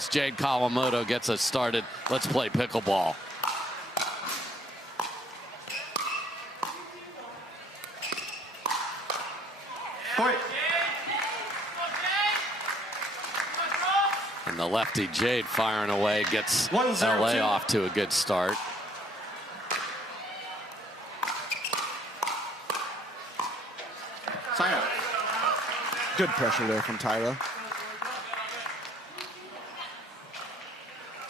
as Jade Kawamoto gets us started. Let's play pickleball. Point. And the lefty Jade firing away gets 1-0-2. LA off to a good start. Tyra. Good pressure there from Tyra.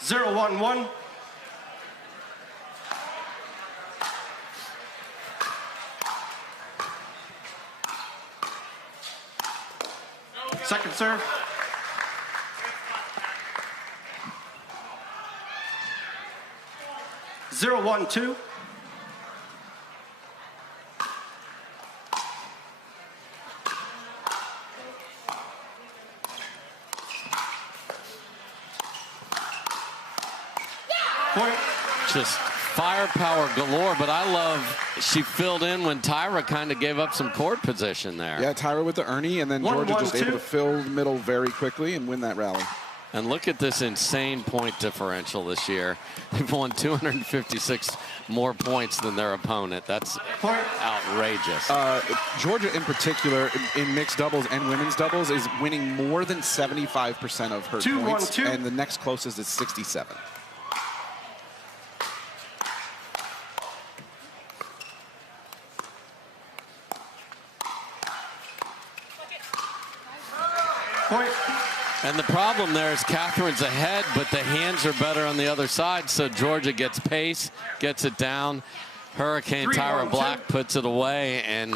0-1-1. Second serve. Zero, 1-2. Point. Just firepower galore, but I love she filled in when Tyra kind of gave up some court position there. Yeah, Tyra with the Ernie, and then Jorja just able to fill the middle very quickly and win that rally. And look at this insane point differential this year. They've won 256 more points than their opponent. That's outrageous. Jorja in particular, in mixed doubles and women's doubles, is winning more than 75% of her points, and the next closest is 67. Point. And the problem there is Catherine's ahead, but the hands are better on the other side, so Jorja gets pace, gets it down. Hurricane Tyra Black puts it away, and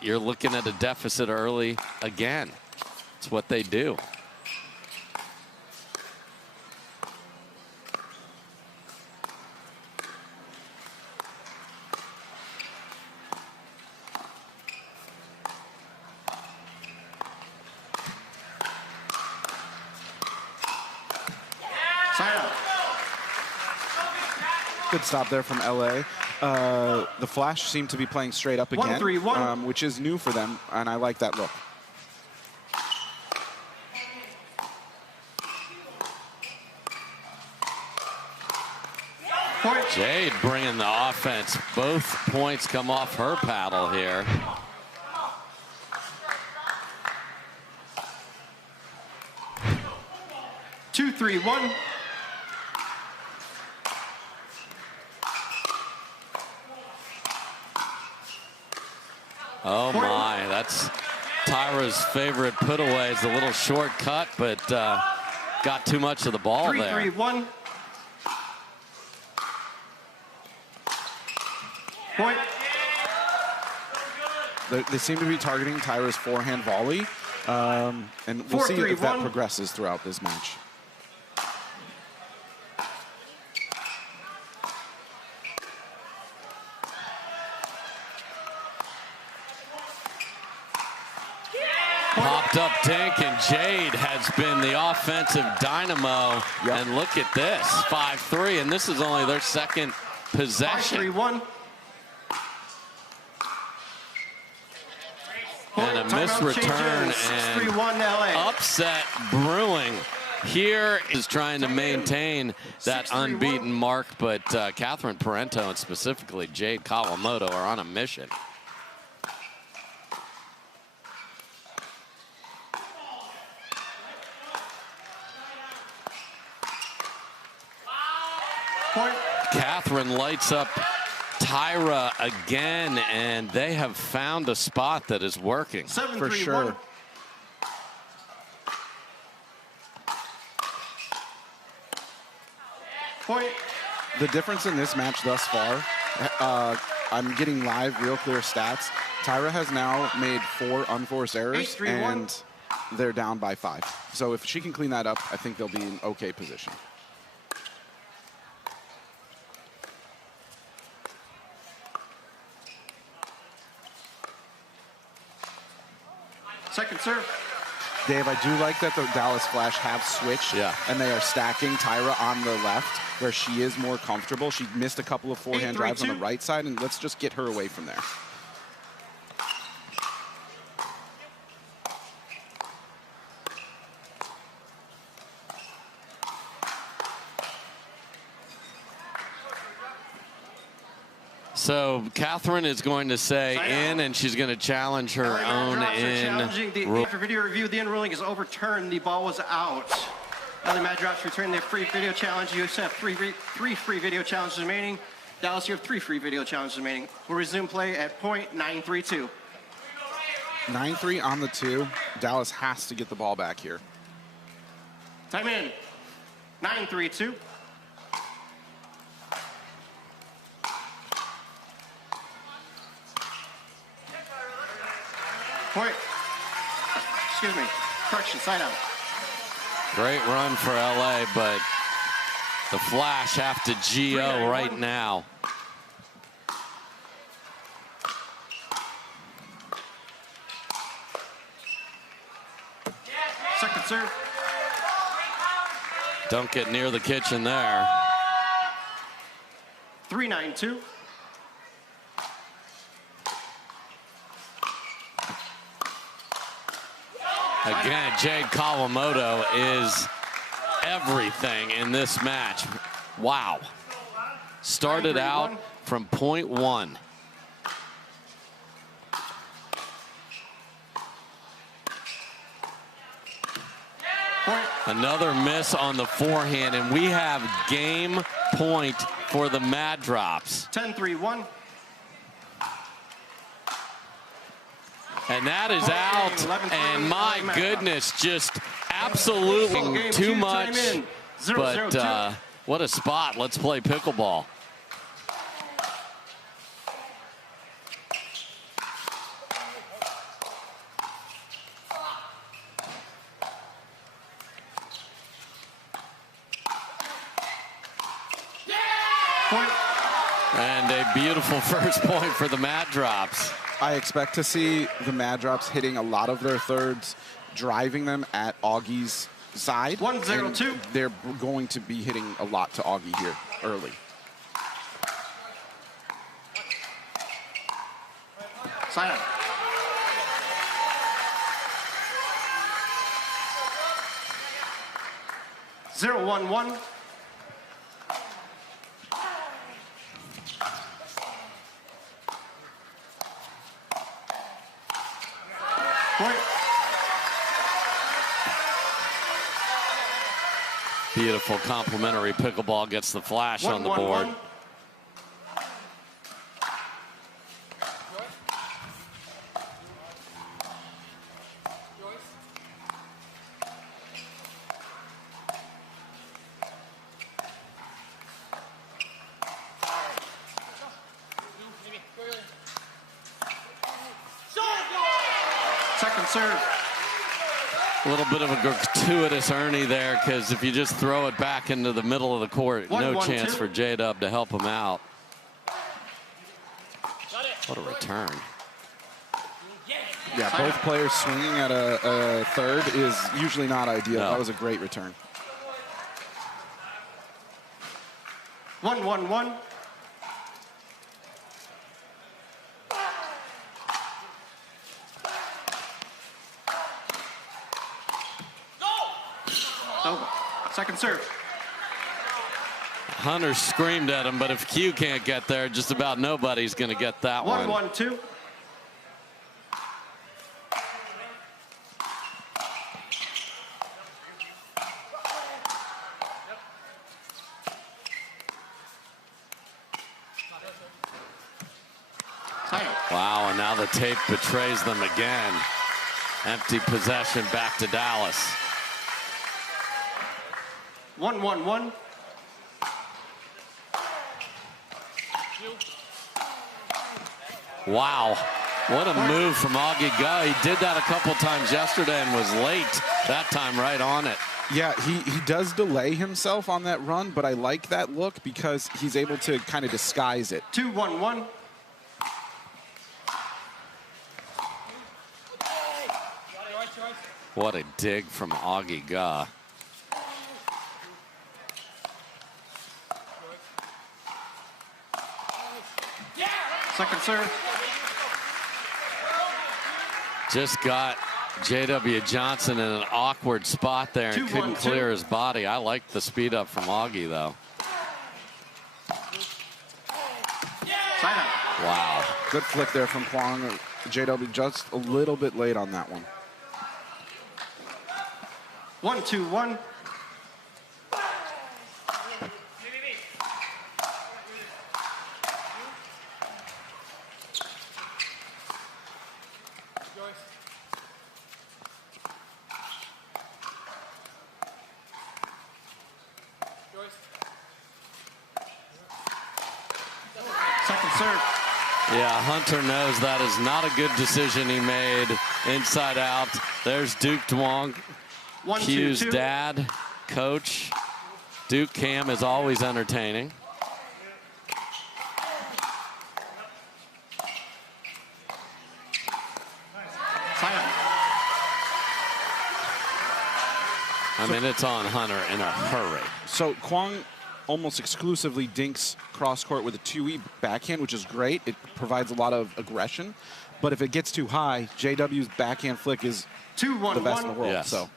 you're looking at a deficit early again. It's what they do. Good stop there from LA. The Flash seem to be playing straight up again, 1-3-1. which is new for them, and I like that look. Point. Jade bringing the offense. Both points come off her paddle here. Two, 3-1. Oh my, that's Tyra's favorite put away. It's a little shortcut, but got too much of the ball there. 3-3-1. Point. They seem to be targeting Tyra's forehand volley, and we'll see if that progresses throughout this match. Popped up dink, and Jade has been the offensive dynamo. Yep. And look at this, 5-3, and this is only their second possession. 5-3-1. And a missed return, and upset brewing. Here is trying to maintain that unbeaten mark, but Catherine Parenteau and specifically Jade Kawamoto are on a mission. Point. Catherine lights up Tyra again, and they have found a spot that is working. 7-3-1. For sure. Point. The difference in this match thus far, I'm getting live, real clear stats. Tyra has now made 4 unforced errors, 8-3-1. and they're down by 5. So if she can clean that up, I think they'll be in okay position. Second serve. Dave, I do like that the Dallas Flash have switched, and they are stacking Tyra on the left, where she is more comfortable. She missed a couple of forehand drives on the right side, and let's just get her away from there. So Catherine is going to say in, and she's going to challenge her own in. After video review, the in ruling is overturned. The ball was out. LA Mad Drops return their free video challenge. You have three free video challenges remaining. Dallas, you have 3 free video challenges remaining. We'll resume play at point 932. 9-3 on the 2. Dallas has to get the ball back here. Time in. 932. Point. Excuse me. Correction. Side out. Great run for LA, but the Flash have to GO right now. Second serve. Don't get near the kitchen there. 392. Again, Jade Kawamoto is everything in this match. Wow. Started out from point 1. Another miss on the forehand, and we have game point for the Mad Drops. 10-3-1. And that is out, and my goodness, just absolutely too much. But what a spot. Let's play pickleball. And a beautiful first point for the Mad Drops. I expect to see the Mad Drops hitting a lot of their thirds, driving them at Augie's side. 1-0-2. They're going to be hitting a lot to Augie here early. Sign up. Zero, 1-1. Point. Beautiful complimentary pickleball gets the Flash on the board. 1-1-1. Second serve. A little bit of a gratuitous Ernie there, because if you just throw it back into the middle of the court, no chance for J-Dub to help him out. What a return. Yeah, both players swinging at a third is usually not ideal. No. That was a great return. 1-1-1. Second serve. Hunter screamed at him, but if Q can't get there, just about nobody's going to get that one. 1-1-2. Wow, and now the tape betrays them again. Empty possession back to Dallas. 1-1-1. Wow, what a move from Augie. He did that a couple times yesterday and was late that time, right on it. Yeah, he does delay himself on that run, but I like that look because he's able to kind of disguise it. 2-1-1. What a dig from Augie Ga. Second serve. Just got J.W. Johnson in an awkward spot there and couldn't clear his body. I like the speed up from Augie, though. Side out. Wow. Good flick there from Quang. JW just a little bit late on that one. 1-2-1. Second serve. Yeah, Hunter knows that is not a good decision he made. Inside out. There's Duke Duong, Q's dad, coach. Duke Cam is always entertaining. I mean, it's on Hunter in a hurry. So Quang almost exclusively dinks cross court with a 2E backhand, which is great. It provides a lot of aggression. But if it gets too high, JW's backhand flick is the best in the world. Yes. So.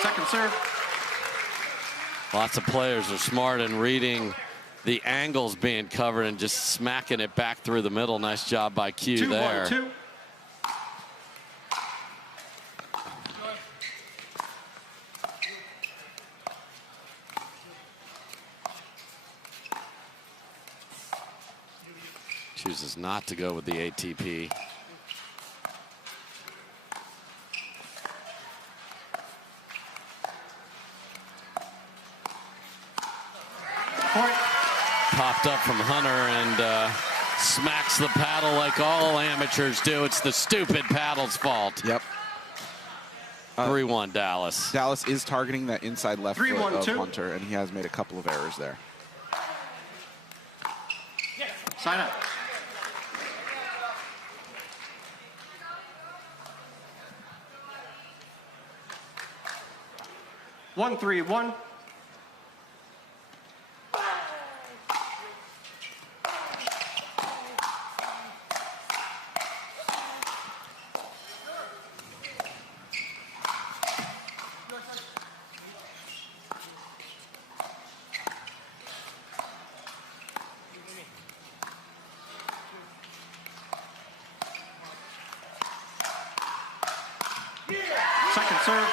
Second serve. Lots of players are smart in reading the angles being covered and just smacking it back through the middle. Nice job by Q there. 2-1-2. Chooses not to go with the ATP. Popped up from Hunter and smacks the paddle like all amateurs do. It's the stupid paddle's fault. Yep. 3-1 Dallas. Dallas is targeting that inside left foot of 3-1-2. Hunter, and he has made a couple of errors there. Sign up. One, 3-1. Second serve.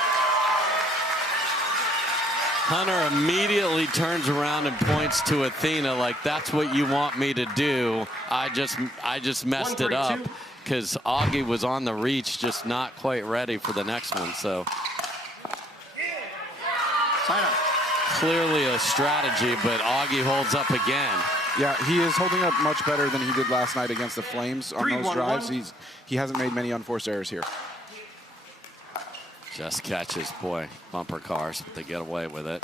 Hunter immediately turns around and points to Athena like, that's what you want me to do. I just messed it up because Augie was on the reach, just not quite ready for the next one. So clearly a strategy, but Augie holds up again. Yeah, he is holding up much better than he did last night against the Flames on those drives. He hasn't made many unforced errors here. Just catches, boy, bumper cars, but they get away with it.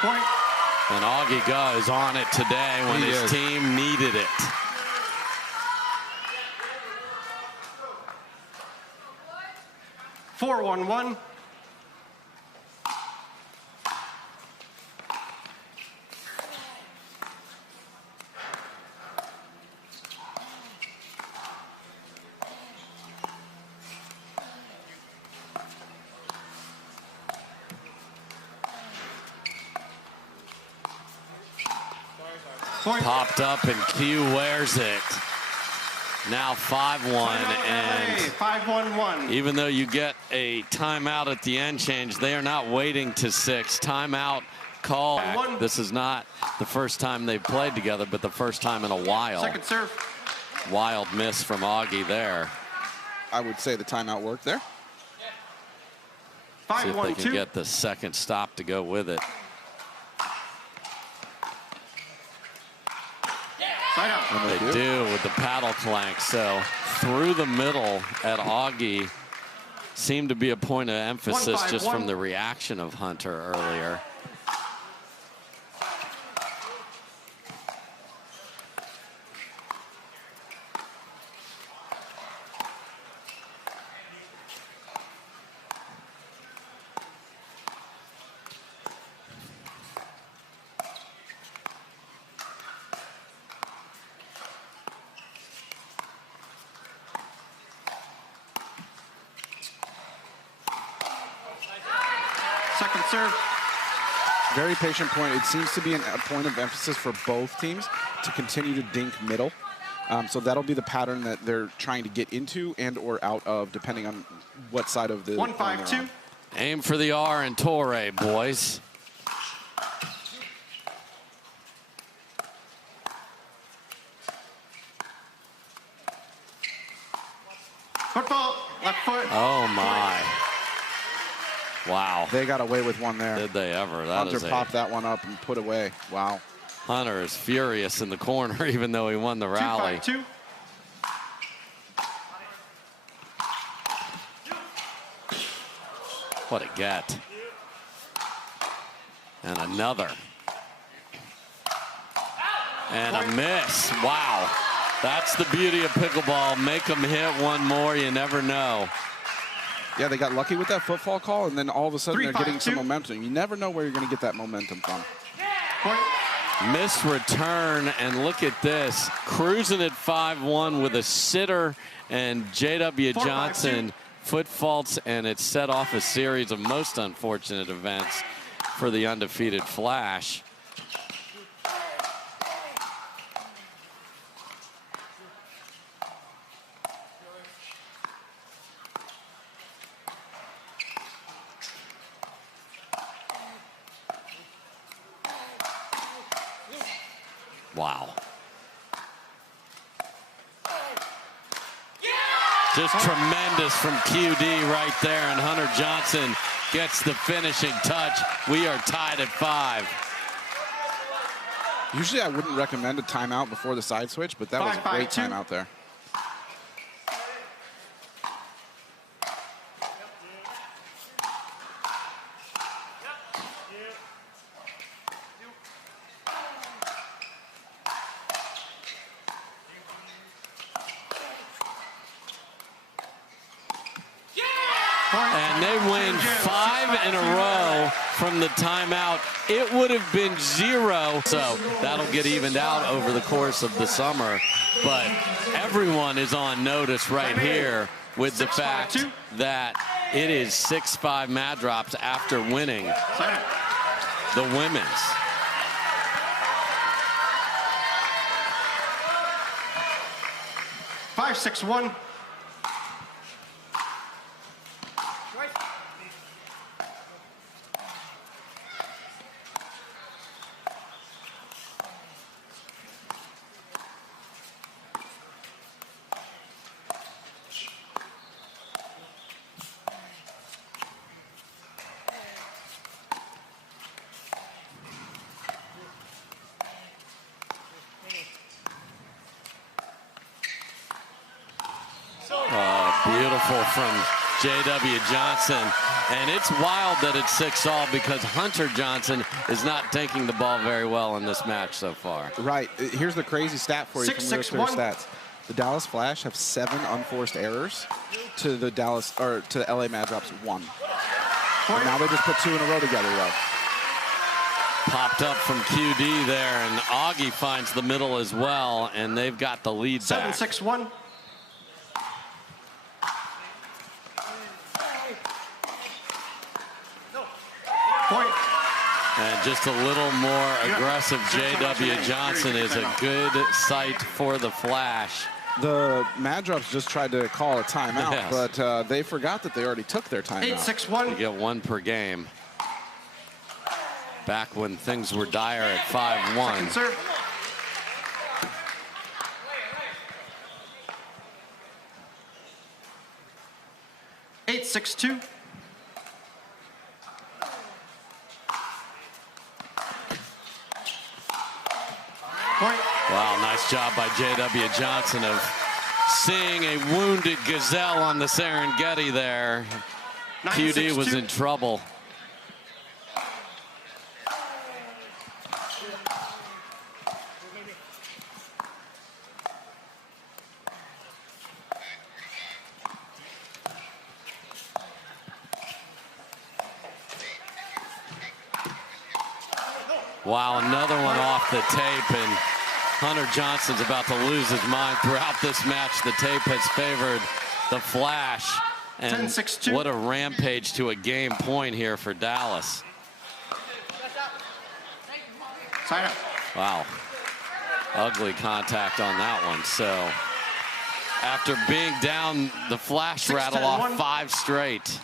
Point. And Augie goes on it today when his team needed it. Four, 1-1. Popped up and Q wears it. Now 5-1 and 5-1-1. Even though you get a timeout at the end change, they are not waiting to 6. Timeout call. This is not the first time they've played together, but the first time in a while. Second serve. Wild miss from Augie there. I would say the timeout worked there. See if they can get the second stop to go with it. And they do with the paddle clank. So through the middle at Augie seemed to be a point of emphasis just from the reaction of Hunter earlier. serve. Very patient point. It seems to be a point of emphasis for both teams to continue to dink middle. So that'll be the pattern that they're trying to get into and or out of, depending on what side of the 1-5-2. Aim for the R and Torre, boys. Football, left foot. Oh, my. Wow. They got away with one there. Did they ever? That Hunter is popped that one up and put away. Wow. Hunter is furious in the corner, even though he won the rally. 2-5-2. What a get. And another. And a miss. Wow. That's the beauty of pickleball. Make them hit one more. You never know. Yeah, they got lucky with that footfall call, and then all of a sudden they're getting 3-5-2. some momentum. You never know where you're going to get that momentum from. Point. Missed return, and look at this. Cruising at 5-1 with a sitter and J.W. 4-5-2. Johnson foot faults, and it set off a series of most unfortunate events for the undefeated Flash. Wow. Just tremendous from QD right there, and Hunter Johnson gets the finishing touch. We are tied at 5. Usually I wouldn't recommend a timeout before the side switch, but that was a great 5-5-2. timeout there. And they win 5 in a row from the timeout. It would have been 0. So that'll get evened out over the course of the summer. But everyone is on notice right here with the fact that it is 6-5 mad drops after winning the women's. Five, 6-1. Beautiful from J.W. Johnson. And it's wild that it's 6-all because Hunter Johnson is not taking the ball very well in this match so far. Right. Here's the crazy stat for you from those stats. The Dallas Flash have 7 unforced errors to the LA Mad Drops 1. And now they just put 2 in a row together, though. Popped up from QD there, and Augie finds the middle as well, and they've got the lead back. 7-6-1. Point. And just a little more aggressive J.W. Johnson is a good sight for the Flash. The Mad Drops just tried to call a timeout, Yes. but they forgot that they already took their timeout. 8-6-1. You get 1 per game. Back when things were dire at 5-1. Second serve. Eight, 6-2. Point. Wow, nice job by J.W. Johnson of seeing a wounded gazelle on the Serengeti there. 9, QD 6-2. was in trouble. Wow, another one off the tape, and Hunter Johnson's about to lose his mind. Throughout this match, the tape has favored the Flash. And 10-6-2. what a rampage to a game point here for Dallas. Tyra. Wow. Ugly contact on that one. So after being down, the flash rattle off 5 straight.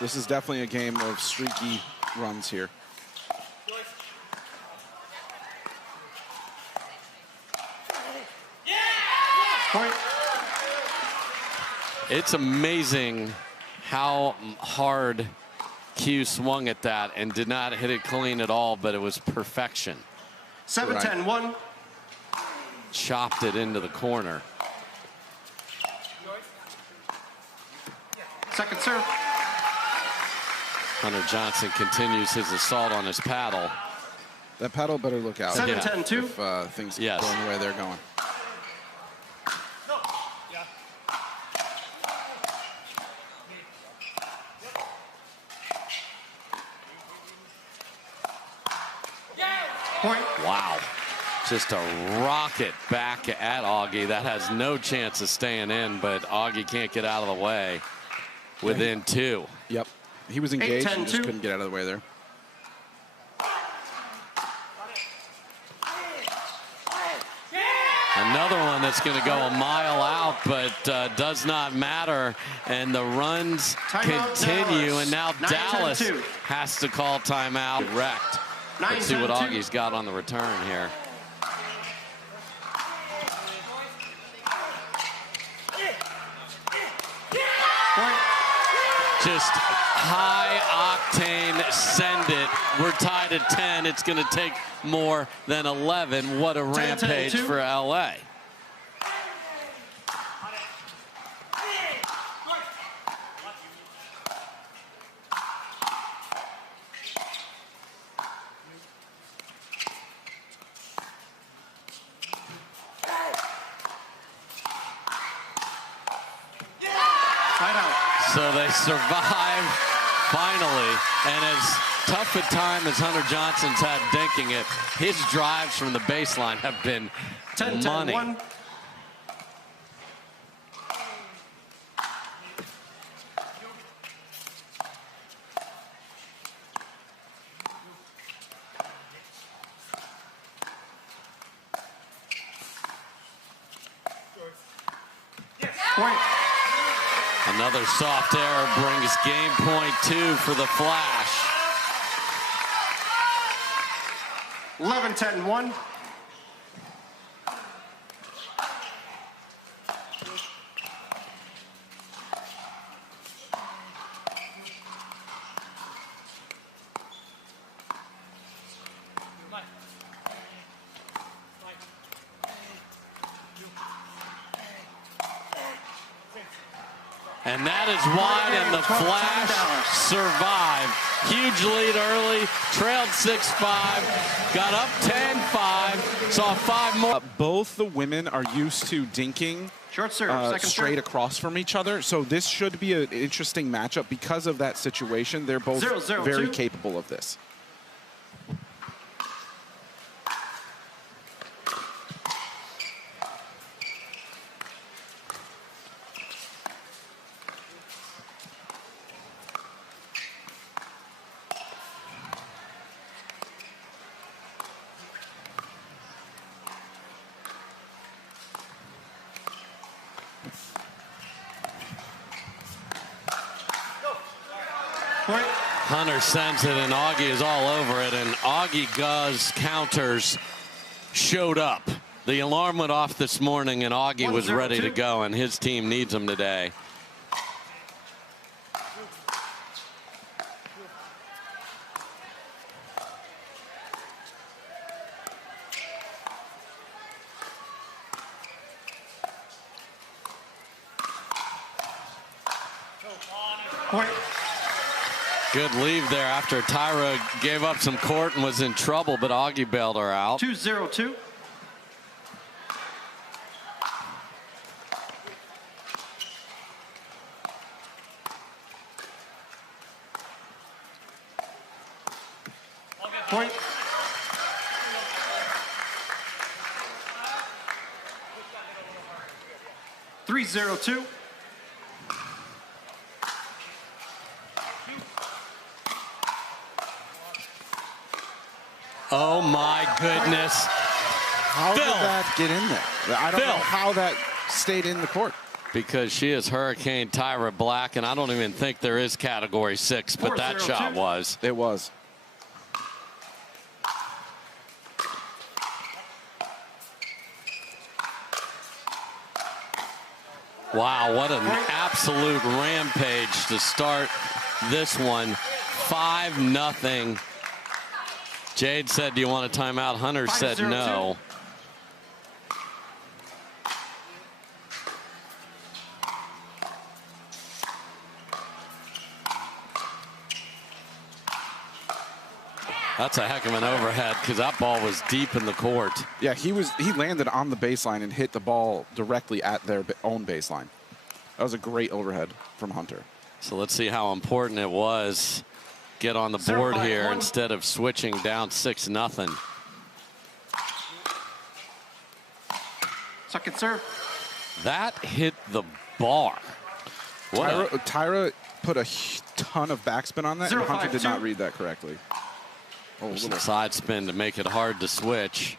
This is definitely a game of streaky runs here. Point. It's amazing how hard Q swung at that and did not hit it clean at all, but it was perfection. 7-10-1. Chopped it into the corner. Second serve. Hunter Johnson continues his assault on his paddle. That paddle better look out. 7-10-2. If things keep going the way they're going. Point. Wow. Just a rocket back at Augie. That has no chance of staying in, but Augie can't get out of the way within 2. Yep. He was engaged and just 8-10-2. couldn't get out of the way there. Another one that's going to go a mile out, but does not matter. And the runs continue. And now Dallas has to call timeout. Wrecked. Let's see what Augie's got on the return here. Just high octane, send it. We're tied at 10. It's going to take more than 11. What a rampage for LA. So they survive finally, and as tough a time as Hunter Johnson's had dinking it, his drives from the baseline have been 10-10-1. Money. Point. Another soft error brings game point 2 for the Flash. 11-10-1. And that is wide, and the Flash survive. Huge lead early, trailed 6-5, got up 10-5, saw 5 more. Both the women are used to dinking Short serve, straight across from each other, so this should be an interesting matchup because of that situation. They're both very capable of this. Hunter sends it, and Augie is all over it, and Augie Guz counters showed up. The alarm went off this morning, and Augie was ready to go, and his team needs him today. Point. Good leave there after Tyra gave up some court and was in trouble, but Augie bailed her out. 2-0-2. Point. Three 0-2. Oh, my goodness. How did that get in there? I don't know how that stayed in the court. Because she is Hurricane Tyra Black, and I don't even think there is Category 6, but that shot was. It was. Wow, what an absolute rampage to start this one. 5-0. Jade said, do you want a timeout? Hunter said no. That's a heck of an overhead because that ball was deep in the court. Yeah, he landed on the baseline and hit the ball directly at their own baseline. That was a great overhead from Hunter. So let's see how important it was. Get on the board here instead of switching down 6-0. Second serve. That hit the bar. Tyra put a ton of backspin on that, and Hunter did not read that correctly. Oh, a little side spin to make it hard to switch.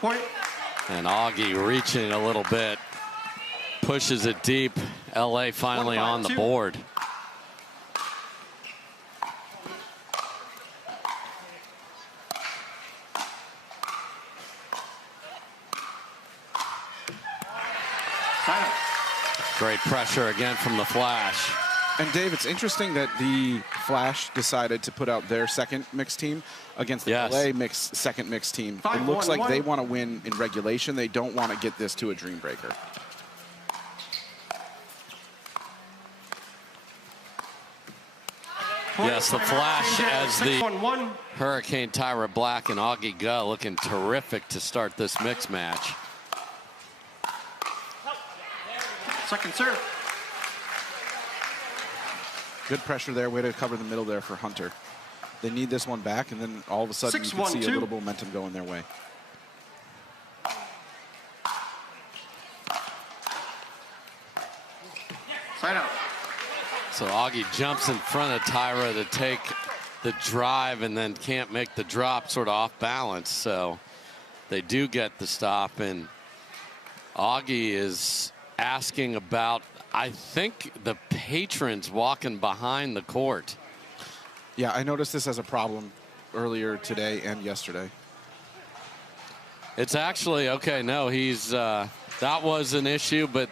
Point. And Augie reaching a little bit. Pushes it deep. LA finally on the board. Great pressure again from the Flash. And Dave, it's interesting that the Flash decided to put out their second mixed team against the LA second mixed team. It looks like they want to win in regulation. They don't want to get this to a dream breaker. Yes, the Flash as the Hurricane Tyra Black and Augie Guh looking terrific to start this mixed match. Second serve. Good pressure there. Way to cover the middle there for Hunter. They need this one back, and then all of a sudden you can see a little momentum going their way. Side out. So Augie jumps in front of Tyra to take the drive and then can't make the drop, sort of off balance. So they do get the stop, and Augie is asking about, I think, the patrons walking behind the court. Yeah, I noticed this as a problem earlier today and yesterday. It's actually, okay, no, he's, that was an issue, but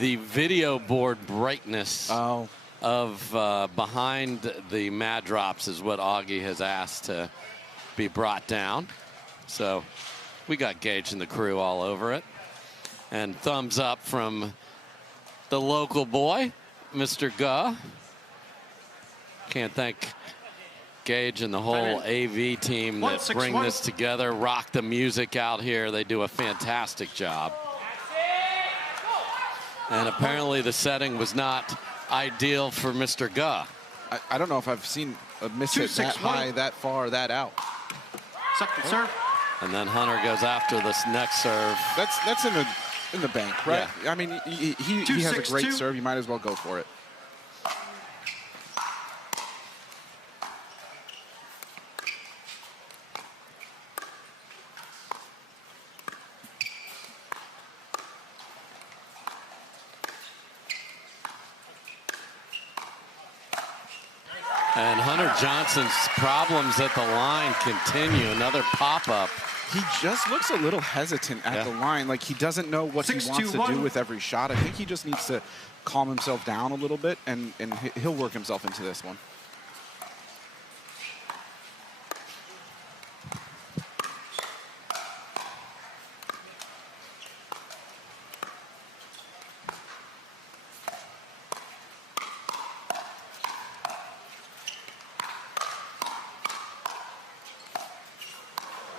the video board brightness of behind the Mad Drops is what Augie has asked to be brought down. So we got Gage and the crew all over it. And thumbs up from the local boy, Mr. Guh. Can't thank Gage and the whole AV team that bring this together, rock the music out here. They do a fantastic job. And apparently the setting was not ideal for Mr. Guh. I don't know if I've seen a miss hit that high, that far, that out. Second serve. And then Hunter goes after this next serve. That's in the bank, right? Yeah. I mean, he has a great serve. You might as well go for it. And Hunter Johnson's problems at the line continue. Another pop-up. He just looks a little hesitant at the line. Like he doesn't know what he wants to do with every shot. I think he just needs to calm himself down a little bit, and he'll work himself into this one.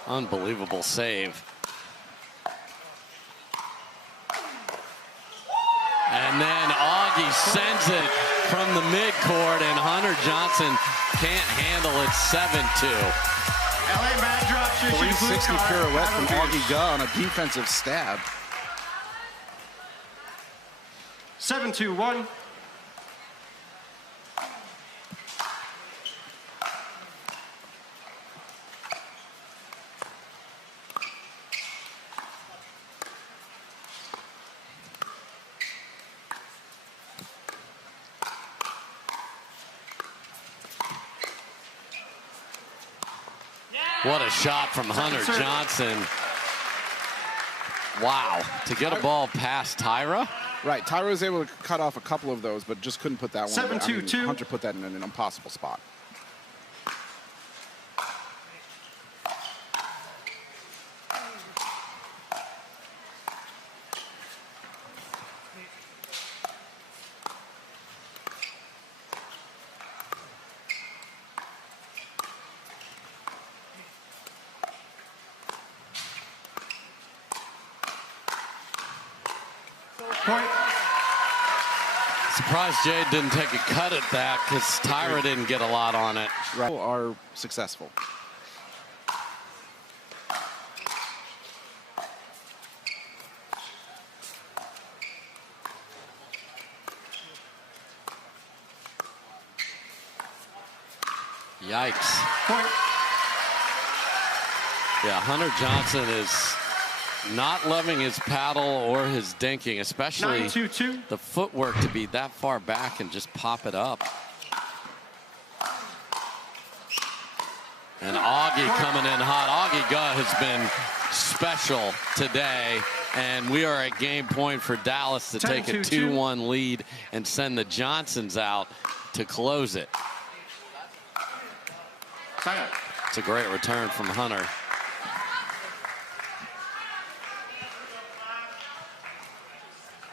Unbelievable save. And then Augie sends it from the midcourt, and Hunter Johnson can't handle it. 7-2. LA Mad Drops. 360 pirouette from Augie Guh on a defensive stab. 7-2-1. What a shot from Hunter Johnson. Wow. To get a ball past Tyra. Right. Tyra was able to cut off a couple of those, but just couldn't put that one. 7-2-2. Hunter put that in an impossible spot. Point. Surprised Jade didn't take a cut at that because Tyra didn't get a lot on it. Right. Are successful. Yikes. Point. Yeah, Hunter Johnson is not loving his paddle or his dinking, especially 9-2-2. the footwork to be that far back and just pop it up. And Augie coming in hot. Augie has been special today, and we are at game point for Dallas to take a 2-1 lead and send the Johnsons out to close it. It's a great return from Hunter.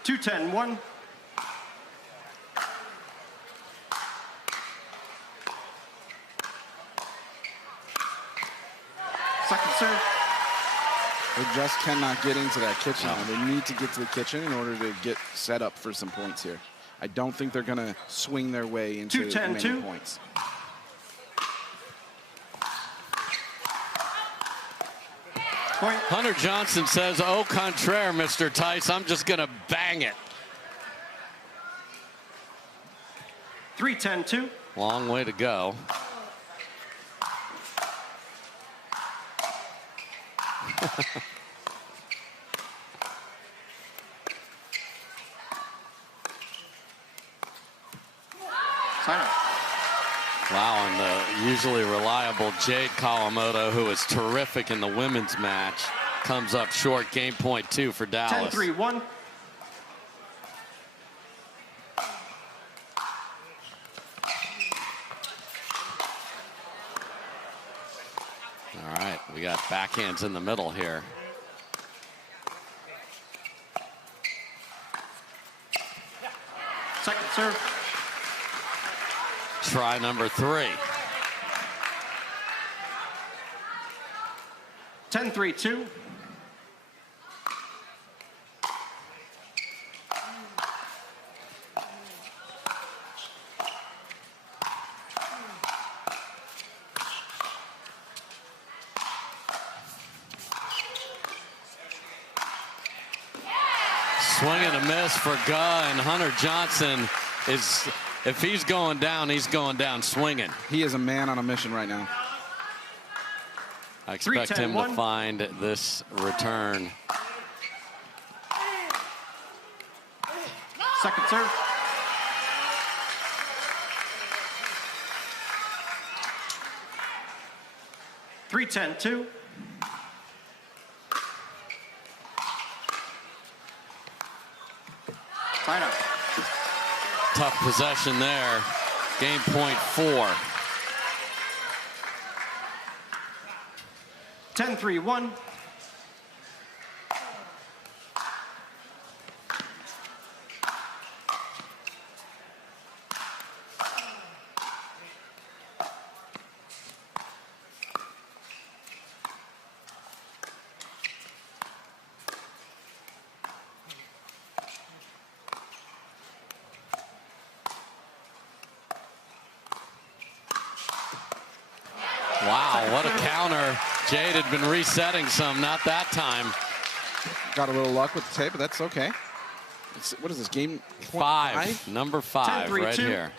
Two 10-1. Second serve. They just cannot get into that kitchen. They need to get to the kitchen in order to get set up for some points here. I don't think they're going to swing their way into many points. Point. Hunter Johnson says, au contraire, Mr. Tice, I'm just going to bang it. 3-10-2. Long way to go. Wow, and the usually reliable Jade Kawamoto, who is terrific in the women's match, comes up short. Game point 2 for Dallas. 10-3-1. All right, we got backhands in the middle here. Second serve. Try number 3. 10-3-2. Swing and a miss for Guh, and Hunter Johnson is, if he's going down swinging. He is a man on a mission right now. I expect him to find this return. Second serve. Three 10-2. Tyra. Tough possession there. Game point 4. 10-3-1. Wow, what a counter. Jade had been resetting some, not that time. Got a little luck with the tape, but that's okay. What is this, game 5? Number 5 right here.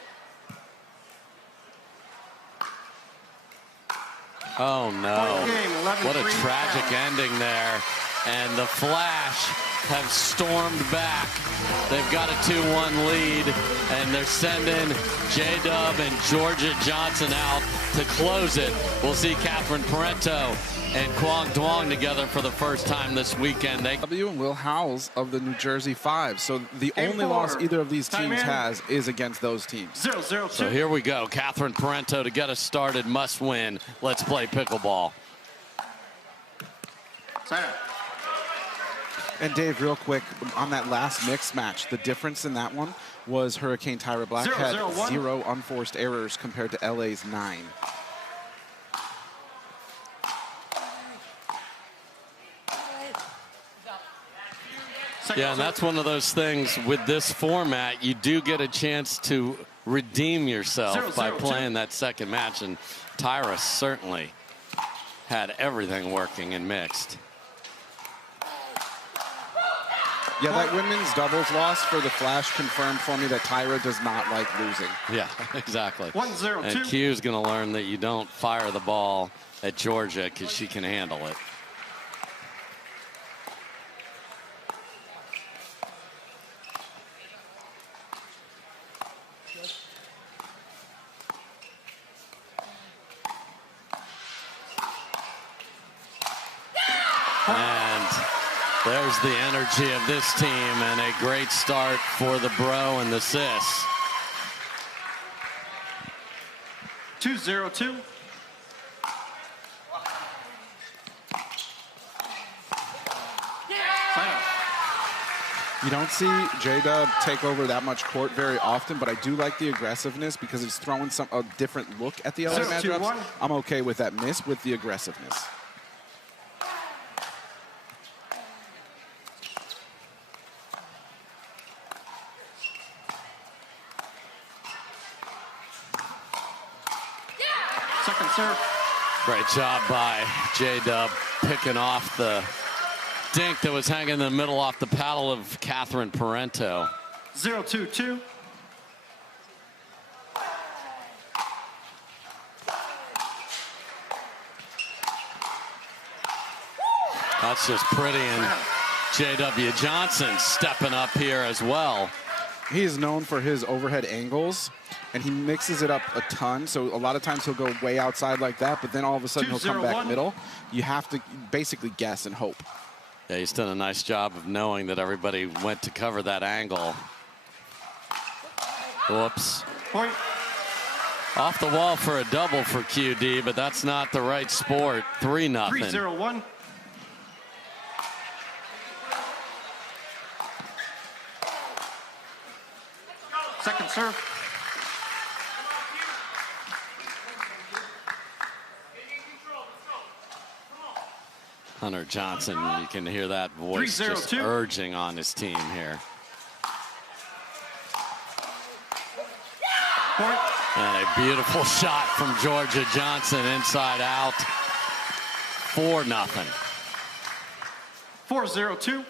Oh, no. What a tragic ending there. And the Flash have stormed back. They've got a 2-1 lead, and they're sending J-Dub and Jorja Johnson out to close it. We'll see Catherine Parenteau and Quang Duong together for the first time this weekend. W and Will Howells of the New Jersey Five. So the Game only 4. loss either of these Time teams in. has is against those teams. 0-0-2. So here we go. Catherine Parenteau to get us started. Must win. Let's play pickleball. Tyra. And Dave, real quick, on that last mixed match, the difference in that one was Hurricane Tyra Black had 0-0-1. 0 unforced errors compared to LA's 9. Yeah, and that's one of those things with this format. You do get a chance to redeem yourself by playing that second match. And Tyra certainly had everything working in mixed. Yeah, that women's doubles loss for the Flash confirmed for me that Tyra does not like losing. Yeah, exactly. 1-0-2. And Q's going to learn that you don't fire the ball at Jorja because she can handle it. And there's the energy of this team, and a great start for the bro and the sis. 2-0-2. You don't see J-Dub take over that much court very often, but I do like the aggressiveness because it's throwing a different look at the other 0-2-1. matchups. I'm okay with that miss with the aggressiveness. Second serve. Great job by J-Dub picking off the dink that was hanging in the middle off the paddle of Catherine Parenteau. 0-2-2. That's just pretty, and J.W. Johnson stepping up here as well. He is known for his overhead angles, and he mixes it up a ton. So a lot of times he'll go way outside like that, but then all of a sudden he'll come back 2-0-1. middle. You have to basically guess and hope. Yeah, he's done a nice job of knowing that everybody went to cover that angle. Whoops. Point. Off the wall for a double for QD, but that's not the right sport. 3-0. 3-0-1. Second serve. Hunter Johnson, you can hear that voice just 3-0-2. urging on his team here. Point. And a beautiful shot from Jorja Johnson inside out. 4-0. 4-0-2.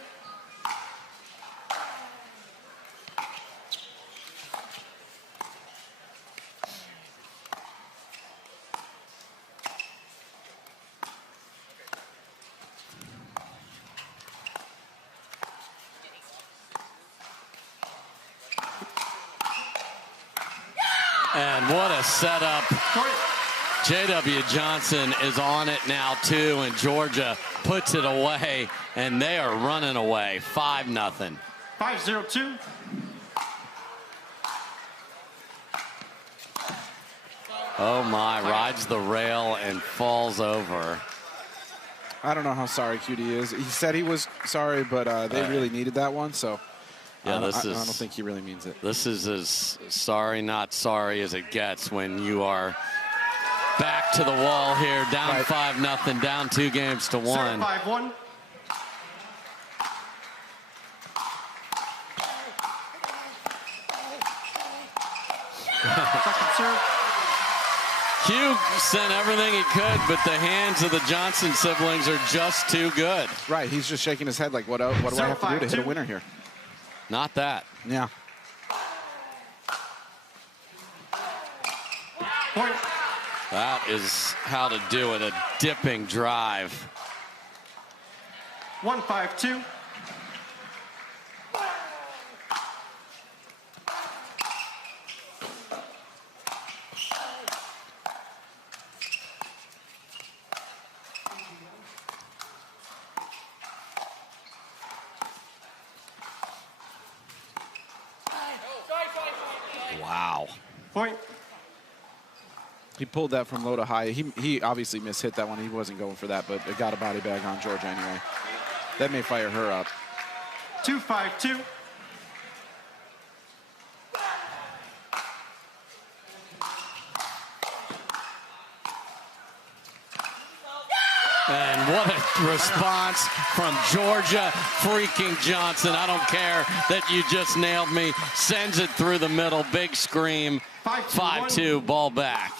And what a setup. J.W. Johnson is on it now, too, and Jorja puts it away, and they are running away. 5-0. 5-0-2. Oh, my. Rides the rail and falls over. I don't know how sorry QD is. He said he was sorry, but they really needed that one, so Yeah, I don't think he really means it. This is as sorry, not sorry as it gets when you are back to the wall here, down 5-0, down 2 games to 1. 5-1. Second serve. Q sent everything he could, but the hands of the Johnson siblings are just too good. Right, he's just shaking his head like, what do I have to do to hit a winner here? Not that. Yeah. Point. That is how to do it, a dipping drive. 1-5-2. Wow. Point. He pulled that from low to high. He obviously mishit that one. He wasn't going for that, but it got a body bag on Jorja anyway. That may fire her up. 2-5-2. And what a response from Jorja freaking Johnson. I don't care that you just nailed me. Sends it through the middle. Big scream. 5-2, ball back.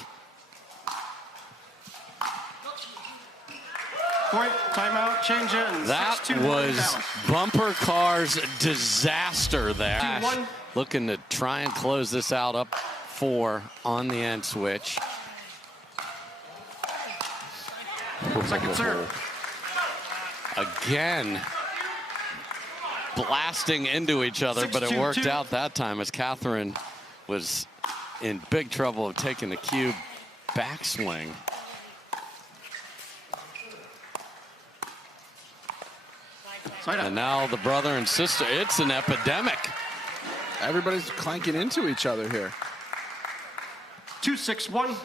Point, timeout, change ends. That 6-2, was bumper cars disaster there. 2-1. Looking to try and close this out up 4 on the end switch. Second serve. Again, blasting into each other, but it worked out that time as Catherine was in big trouble of taking the cube backswing. And now the brother and sister, it's an epidemic. Everybody's clanking into each other here. 2-6-1.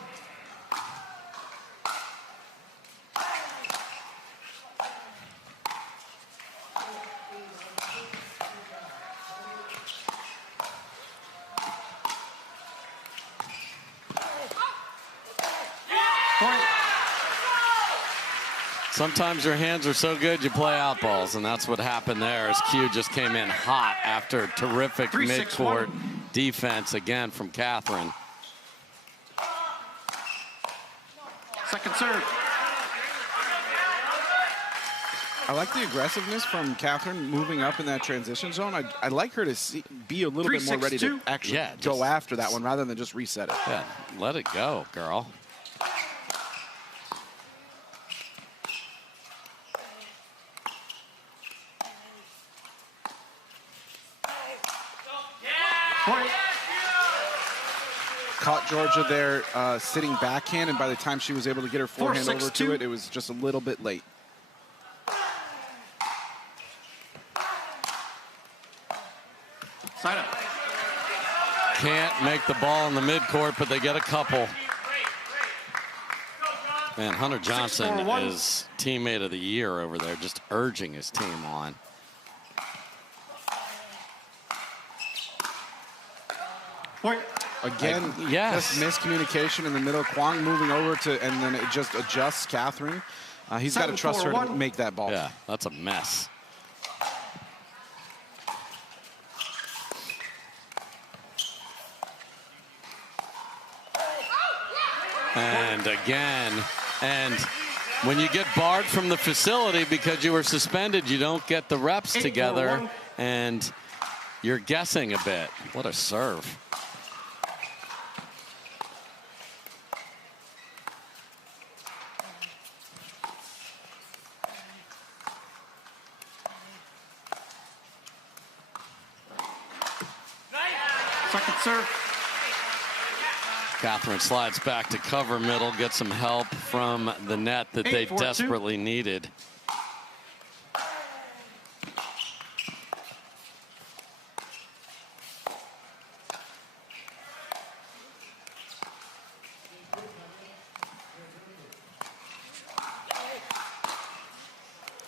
Sometimes your hands are so good you play out balls, and that's what happened there as Q just came in hot after terrific mid-court defense again from Catherine. Second serve. I like the aggressiveness from Catherine moving up in that transition zone. I'd like her to be a little bit more ready to actually go after that one rather than just reset it. Yeah, let it go, girl. Caught Jorja there sitting backhand, and by the time she was able to get her forehand over to it, it was just a little bit late. Side up. Can't make the ball in the midcourt, but they get a couple. Man, Hunter Johnson is teammate of the year over there, just urging his team on. Point. Again, just miscommunication in the middle. Quang moving over to, and then it just adjusts Catherine. He's got to trust her to make that ball. Yeah, that's a mess. And again, and when you get barred from the facility because you were suspended, you don't get the reps together, and you're guessing a bit. What a serve. Second serve. Catherine slides back to cover middle, gets some help from the net that they desperately needed.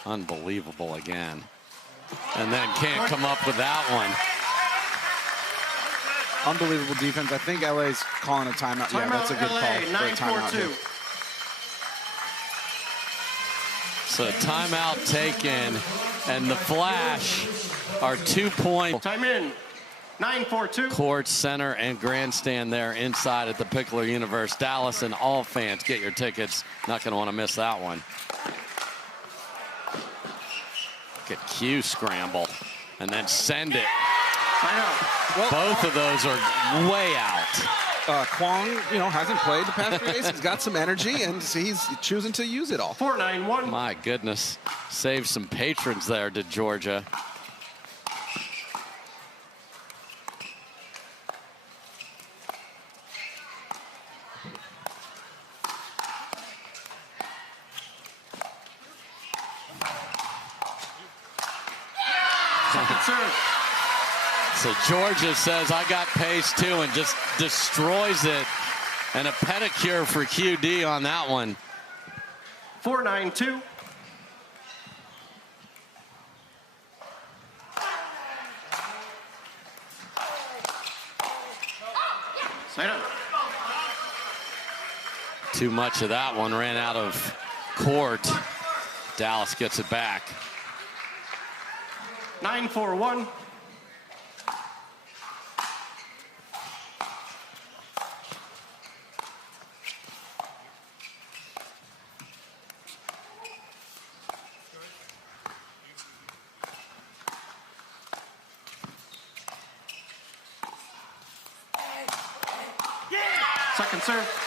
Unbelievable again. And then can't come up with that one. Unbelievable defense. I think LA's calling a timeout. Yeah, that's a good call for a timeout here. So timeout taken, and the Flash are 2 points. Time in. 9-4-2. Court, center, and grandstand there inside at the Pickler Universe. Dallas and all fans, get your tickets. Not going to want to miss that one. Look at Q scramble, and then send it. Well, both of those are way out. Quang, hasn't played the past 3 days. He's got some energy, and he's choosing to use it all. 4-9-1. My goodness. Saved some patrons there to Jorja. Second serve. So Jorja says, I got pace too, and just destroys it. And a pedicure for QD on that one. 4-9-2. Side up. Too much of that one, ran out of court. Dallas gets it back. 9-4-1. Second serve.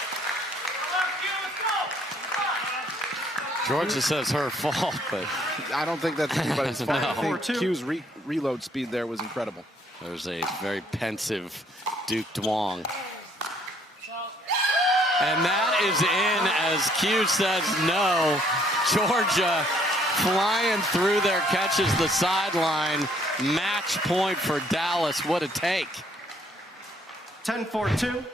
Jorja says her fault, but I don't think that's anybody's fault. No. I think 4-2. Q's reload speed there was incredible. there's a very pensive Duke Duong. And that is in as Q says no. Jorja flying through there, catches the sideline. Match point for Dallas. What a take. 10-4-2.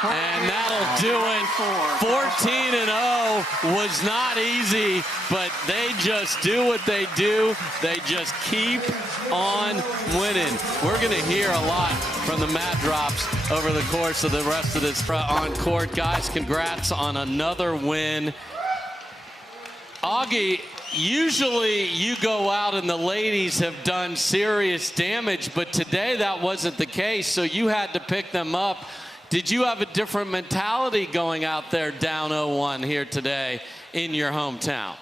And that'll do it. 14-0 was not easy, but they just do what they do. They just keep on winning. We're going to hear a lot from the mat drops over the course of the rest of this on court. Guys, congrats on another win. Augie, usually you go out and the ladies have done serious damage, but today that wasn't the case, so you had to pick them up. Did you have a different mentality going out there down 0-1 here today in your hometown?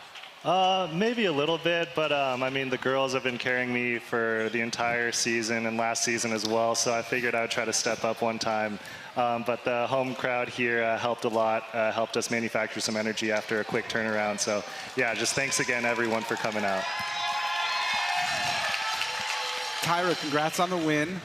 Maybe a little bit, but I mean, the girls have been carrying me for the entire season and last season as well, so I figured I would try to step up one time. But the home crowd here helped a lot, helped us manufacture some energy after a quick turnaround. So, yeah, just thanks again, everyone, for coming out. Tyra, congrats on the win.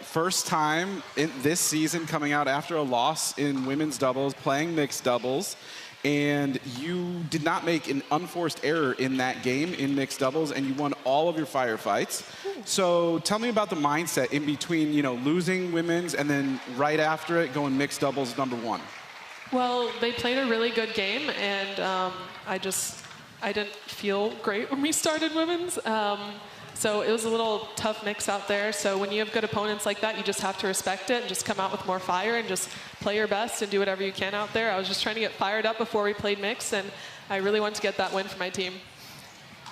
First time in this season coming out after a loss in women's doubles, playing mixed doubles, and you did not make an unforced error in that game in mixed doubles, and you won all of your firefights. So tell me about the mindset in between, you know, losing women's and then right after it going mixed doubles #1. Well, they played a really good game, and I didn't feel great when we started women's. So it was a little tough mix out there. So when you have good opponents like that, you just have to respect it and just come out with more fire and just play your best and do whatever you can out there. I was just trying to get fired up before we played mix, and I really wanted to get that win for my team.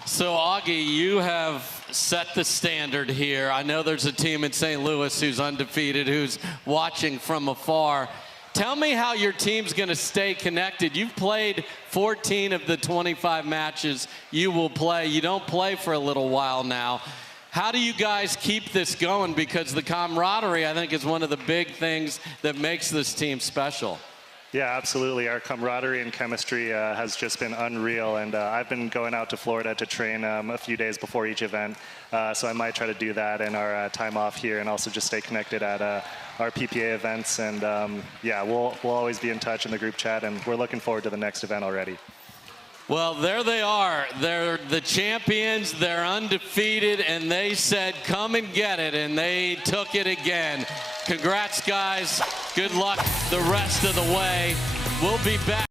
So, Augie, you have set the standard here. I know there's a team in St. Louis who's undefeated, who's watching from afar. Tell me how your team's going to stay connected. You've played 14 of the 25 matches you will play. You don't play for a little while now. How do you guys keep this going? Because the camaraderie, I think, is one of the big things that makes this team special. Yeah, absolutely. Our camaraderie and chemistry has just been unreal, and I've been going out to Florida to train a few days before each event, so I might try to do that in our time off here and also just stay connected at our PPA events, and yeah, we'll always be in touch in the group chat, and we're looking forward to the next event already. Well, there they are. They're the champions. They're undefeated, and they said, come and get it, and they took it again. Congrats, guys. Good luck the rest of the way. We'll be back.